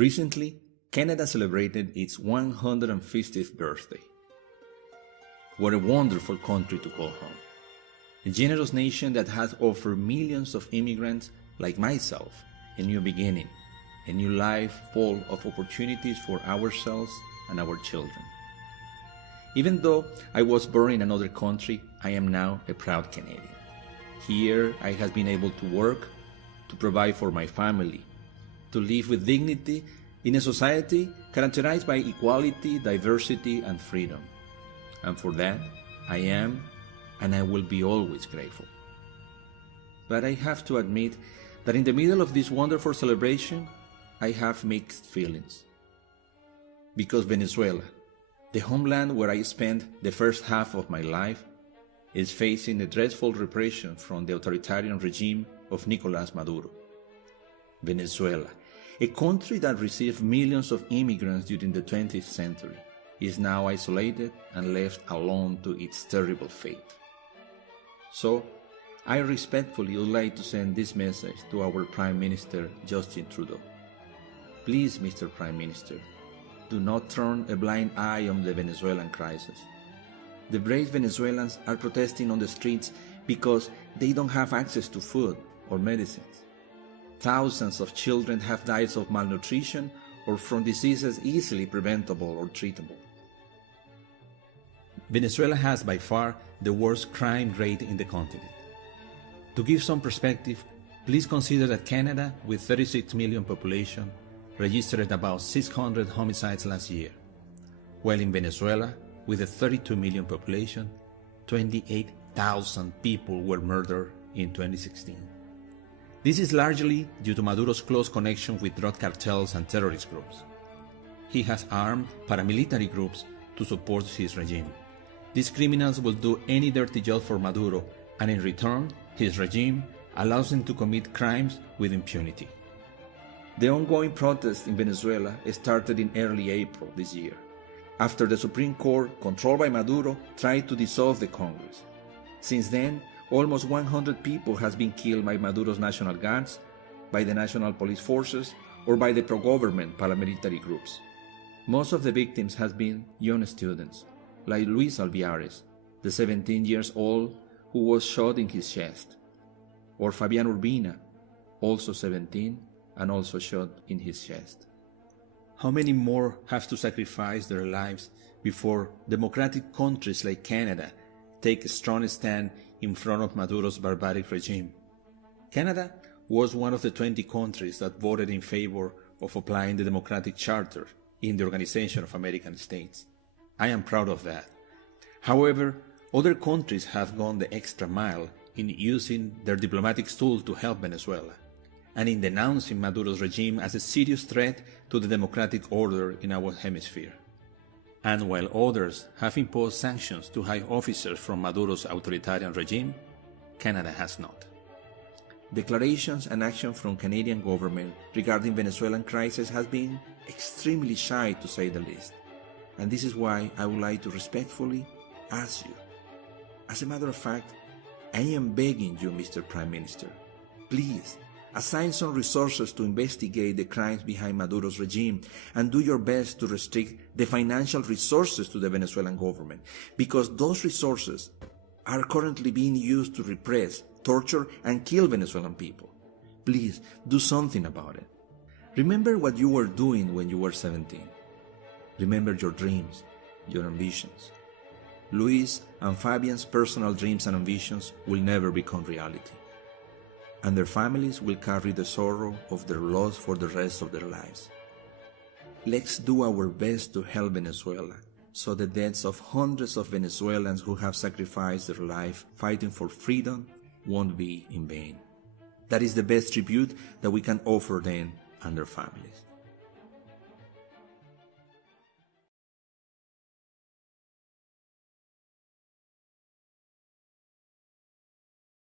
Recently, Canada celebrated its 150th birthday. What a wonderful country to call home. A generous nation that has offered millions of immigrants like myself a new beginning, a new life full of opportunities for ourselves and our children. Even though I was born in another country, I am now a proud Canadian. Here I have been able to work, to provide for my family, to live with dignity in a society characterized by equality, diversity, and freedom. And for that, I am and I will be always grateful. But I have to admit that in the middle of this wonderful celebration, I have mixed feelings. Because Venezuela, the homeland where I spent the first half of my life, is facing a dreadful repression from the authoritarian regime of Nicolás Maduro. Venezuela, a country that received millions of immigrants during the 20th century, is now isolated and left alone to its terrible fate. So, I respectfully would like to send this message to our Prime Minister, Justin Trudeau. Please, Mr. Prime Minister, do not turn a blind eye on the Venezuelan crisis. The brave Venezuelans are protesting on the streets because they don't have access to food or medicines. Thousands of children have died of malnutrition or from diseases easily preventable or treatable. Venezuela has by far the worst crime rate in the continent. To give some perspective, please consider that Canada, with 36 million population, registered about 600 homicides last year, while in Venezuela, with a 32 million population, 28,000 people were murdered in 2016. This is largely due to Maduro's close connection with drug cartels and terrorist groups. He has armed paramilitary groups to support his regime. These criminals will do any dirty job for Maduro, and in return, his regime allows them to commit crimes with impunity. The ongoing protests in Venezuela started in early April this year, after the Supreme Court, controlled by Maduro, tried to dissolve the Congress. Since then, almost 100 people have been killed by Maduro's National Guards, by the National Police Forces, or by the pro-government paramilitary groups. Most of the victims have been young students, like Luis Alviares, the 17 years old who was shot in his chest, or Fabian Urbina, also 17 and also shot in his chest. How many more have to sacrifice their lives before democratic countries like Canada take a strong stand in front of Maduro's barbaric regime? Canada was one of the 20 countries that voted in favor of applying the Democratic Charter in the Organization of American States. I am proud of that. However, other countries have gone the extra mile in using their diplomatic tools to help Venezuela, and in denouncing Maduro's regime as a serious threat to the democratic order in our hemisphere. And while others have imposed sanctions to high officers from Maduro's authoritarian regime, Canada has not. Declarations and action from Canadian government regarding Venezuelan crisis has been extremely shy, to say the least. And this is why I would like to respectfully ask you. As a matter of fact, I am begging you, Mr. Prime Minister, please assign some resources to investigate the crimes behind Maduro's regime and do your best to restrict the financial resources to the Venezuelan government, because those resources are currently being used to repress, torture, and kill Venezuelan people. Please do something about it. Remember what you were doing when you were 17. Remember your dreams, your ambitions. Luis and Fabian's personal dreams and ambitions will never become reality, and their families will carry the sorrow of their loss for the rest of their lives. Let's do our best to help Venezuela, so the deaths of hundreds of Venezuelans who have sacrificed their life fighting for freedom won't be in vain. That is the best tribute that we can offer them and their families.